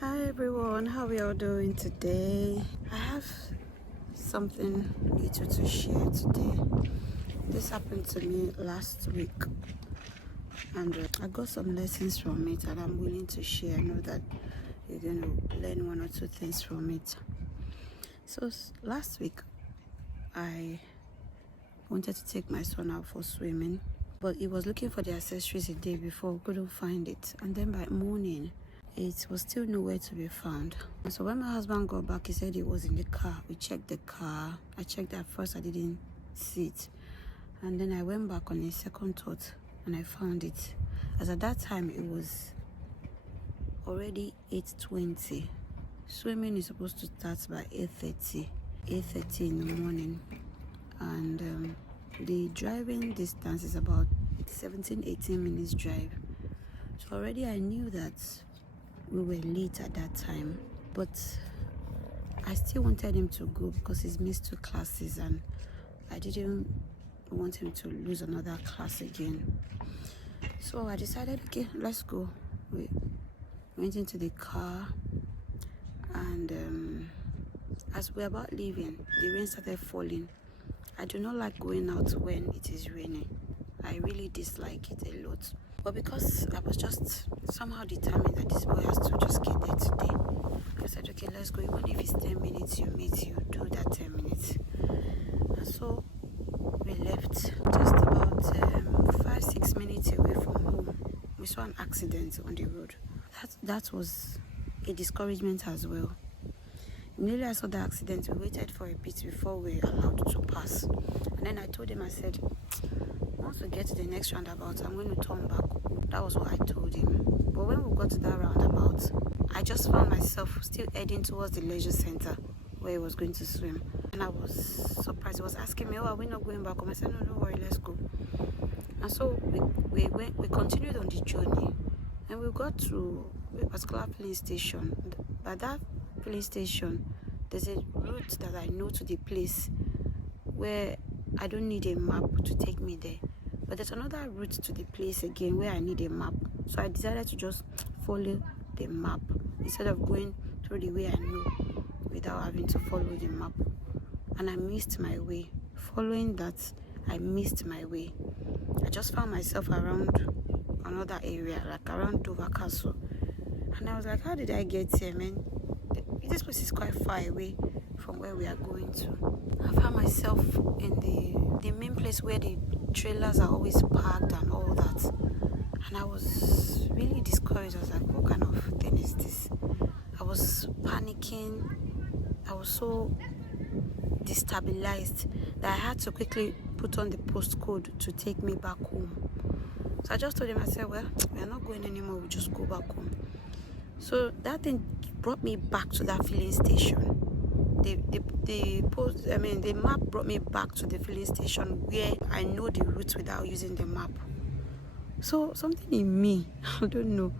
Hi everyone, how are you all doing today? I have something little to share today. This happened to me last week and I got some lessons from it and I'm willing to share. I know that you're going to learn one or two things from it. So last week I wanted to take my son out for swimming, but he was looking for the accessories the day before, couldn't find it, and then by morning it was still nowhere to be found. And so when my husband got back, he said it was in the car. We checked the car. I checked at first, I didn't see it, and then I went back on a second thought and I found it. As at that time it was already 8:20. Swimming is supposed to start by 8:30 in the morning, and the driving distance is about 17-18 minutes drive. So already I knew that we were late at that time, but I still wanted him to go because he's missed 2 classes and I didn't want him to lose another class again. So I decided, okay, let's go. We went into the car, and as we're about leaving, the rain started falling. I do not like going out when it is raining. I really dislike it a lot. But because I was just somehow determined that this boy has to just get there today, I said, okay, let's go. Even if it's 10 minutes you meet, you do that 10 minutes. And so we left just about 5-6 minutes away from home. We saw an accident on the road. That was a discouragement as well. Immediately I saw the accident, we waited for a bit before we were allowed to pass. And then I told him, I said, once we get to the next roundabout, I'm going to turn back. That was what I told him. But when we got to that roundabout, I just found myself still heading towards the leisure center where he was going to swim. And I was surprised. He was asking me, oh, are we not going back home? I said, no, don't worry, let's go. And so we continued on the journey. And we got to a particular filling station. By that filling station, there's a route that I know to the place where I don't need a map to take me there. But there's another route to the place again where I need a map. So I decided to just follow the map instead of going through the way I know without having to follow the map. And I missed my way. Following that, I missed my way. I just found myself around another area, like around Dover Castle. And I was like, how did I get here, man? This place is quite far away from where we are going to. I found myself in the main place where the trailers are always parked and all that. And I was really discouraged. I was like, what kind of thing is this? I was panicking. I was so destabilized that I had to quickly put on the postcode to take me back home. So I just told him, I said, well, we are not going anymore, we'll just go back home. So that thing brought me back to that filling station. The map brought me back to the filling station where I know the route without using the map. So something in me, I don't know,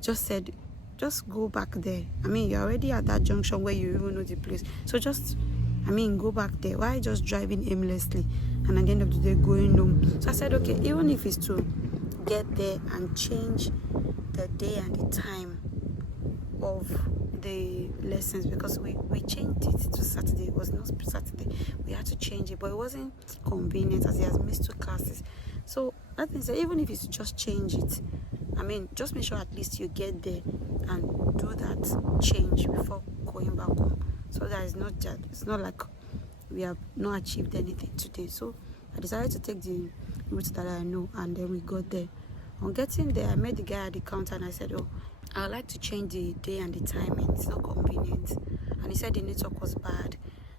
just said, just go back there. I mean, you're already at that junction where you even know the place. So go back there. Why just driving aimlessly and at the end of the day going home? So I said, okay, even if it's to get there and change the day and the time of the lessons, because we changed it to Saturday. It was not Saturday. We had to change it, but it wasn't convenient as he has missed 2 classes. So that means that even if it's just change it, just make sure at least you get there and do that change before going back home, so that it's not like we have not achieved anything today. So I decided to take the route that I know, and then we got there. On getting there, I met the guy at the counter and I said, oh, I would like to change the day and the timing. It's not convenient. And he said the network was bad,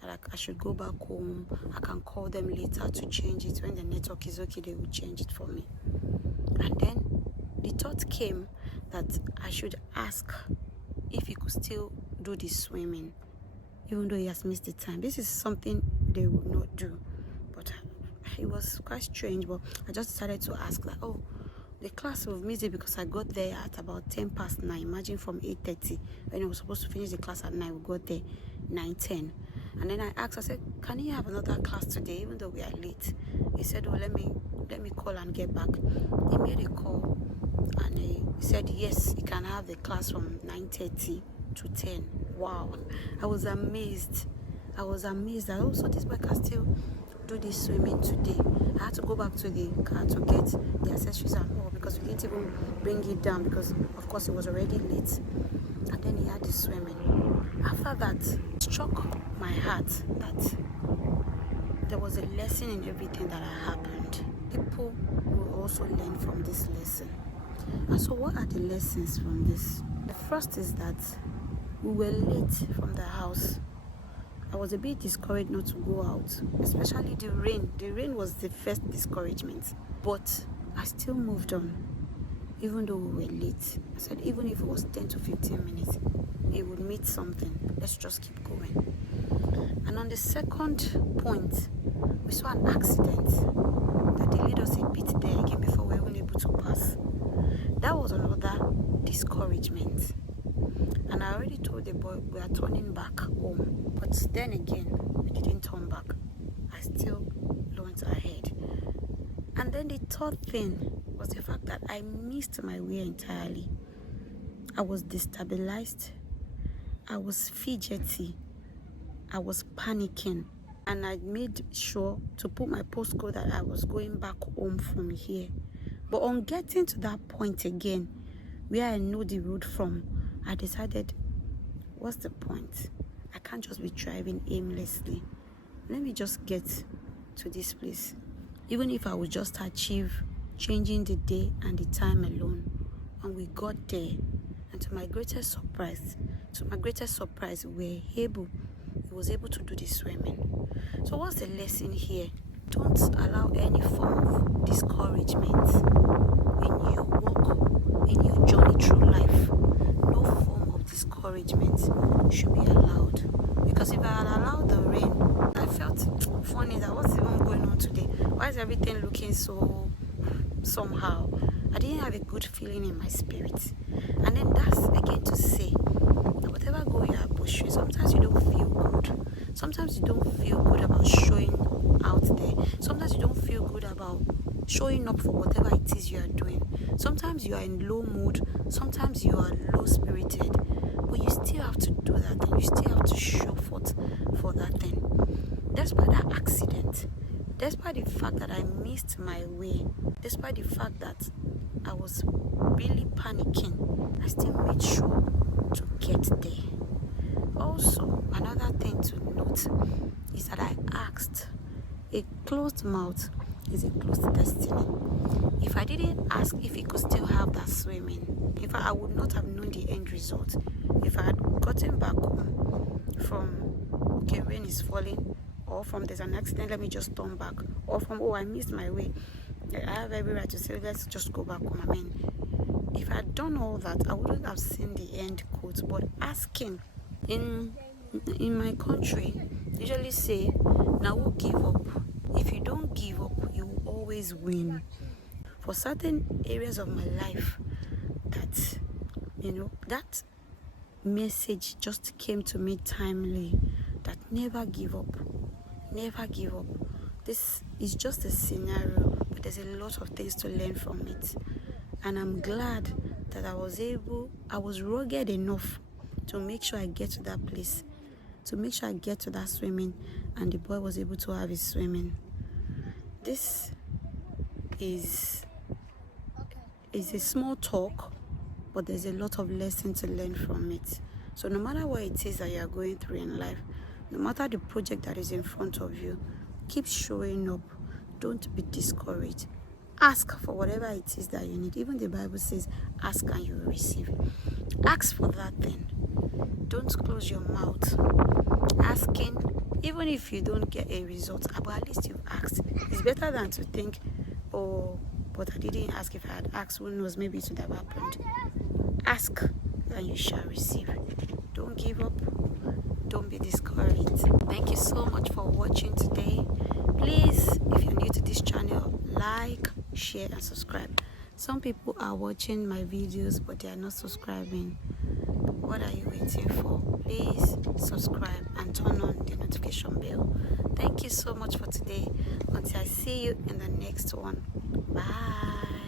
that I should go back home. I can call them later to change it. When the network is okay, they will change it for me. And then the thought came that I should ask if he could still do the swimming, even though he has missed the time. This is something they would not do. But it was quite strange, but I just decided to ask, like, oh, the class will miss it because I got there at about 9:10. Imagine from 8:30 when I was supposed to finish the class at 9. We got there 9:10. And then I asked, I said, can you have another class today even though we are late? He said, oh, let me call and get back. He made a call and he said yes, he can have the class from 9:30 to 10. Wow, I was amazed. I also this boy can still do this swimming today. I had to go back to the car to get the accessories and all, because we didn't even bring it down because of course it was already late. And then he had the swimming. After that, it struck my heart that there was a lesson in everything that had happened. People will also learn from this lesson. And so what are the lessons from this? The first is that we were late from the house. I was a bit discouraged not to go out, especially the rain. The rain was the first discouragement, but I still moved on, even though we were late. I said even if it was 10 to 15 minutes, it would meet something. Let's just keep going. And on the second point, we saw an accident that delayed us a bit there again before we were even able to pass. That was another discouragement. And I already told the boy we are turning back home. But then again, we didn't turn back. I still went ahead. And then the third thing was the fact that I missed my way entirely. I was destabilized. I was fidgety. I was panicking. And I made sure to put my postcode that I was going back home from here. But on getting to that point again, where I know the road from, I decided, what's the point? I can't just be driving aimlessly. Let me just get to this place. Even if I would just achieve changing the day and the time alone. And we got there, and to my greatest surprise, he was able to do the swimming. So what's the lesson here? Don't allow any form of discouragement when you walk in your journey through life. No form of discouragement should be allowed. Because if I had allowed the rain, I felt funny that what's even going on today? Why is everything looking so somehow? I didn't have a good feeling in my spirit. And then that's again to say that whatever goal you are pursuing, sometimes you don't feel good. Sometimes you don't feel good about showing out there. Sometimes you don't feel good about showing up for whatever it is you are doing. Sometimes you are in low mood. Sometimes you are low spirited. But you still have to do that thing. You still have to show forth for that thing. Despite that accident, despite the fact that I missed my way, despite the fact that I was really panicking, I still made sure to get there. Also, another thing to note is that I asked. A closed mouth is a closed destiny. If I didn't ask if he could still have that swimming, in fact, I would not have known the end result. If I had gotten back home from, okay, rain is falling, or from there's an accident, let me just turn back, or from, oh, I missed my way, I have every right to say, let's just go back home. I mean, if I had done all that, I wouldn't have seen the end quote. But asking, in my country, usually say, now who give up? If you don't give up, you will always win. For certain areas of my life, that message just came to me timely, that never give up. Never give up. This is just a scenario, but there's a lot of things to learn from it. And I'm glad that I was rugged enough to make sure I get to that place, to make sure I get to that swimming, and the boy was able to have his swimming. This is a small talk, but there's a lot of lesson to learn from it. So no matter what it is that you are going through in life, no matter the project that is in front of you, keep showing up. Don't be discouraged. Ask for whatever it is that you need. Even the Bible says, ask and you will receive. Ask for that thing. Don't close your mouth. Asking, even if you don't get a result, but at least you've asked. It's better than to think, oh, but I didn't ask. If I had asked, who knows, maybe it would have happened. Ask and you shall receive. Don't give up. Don't be discouraged. Thank you so much for watching today. Please, if you're new to this channel, like, share and subscribe. Some people are watching my videos but they are not subscribing. What are you waiting for? Please subscribe and turn on the notification bell. Thank you so much for today. Until I see you in the next one. Bye.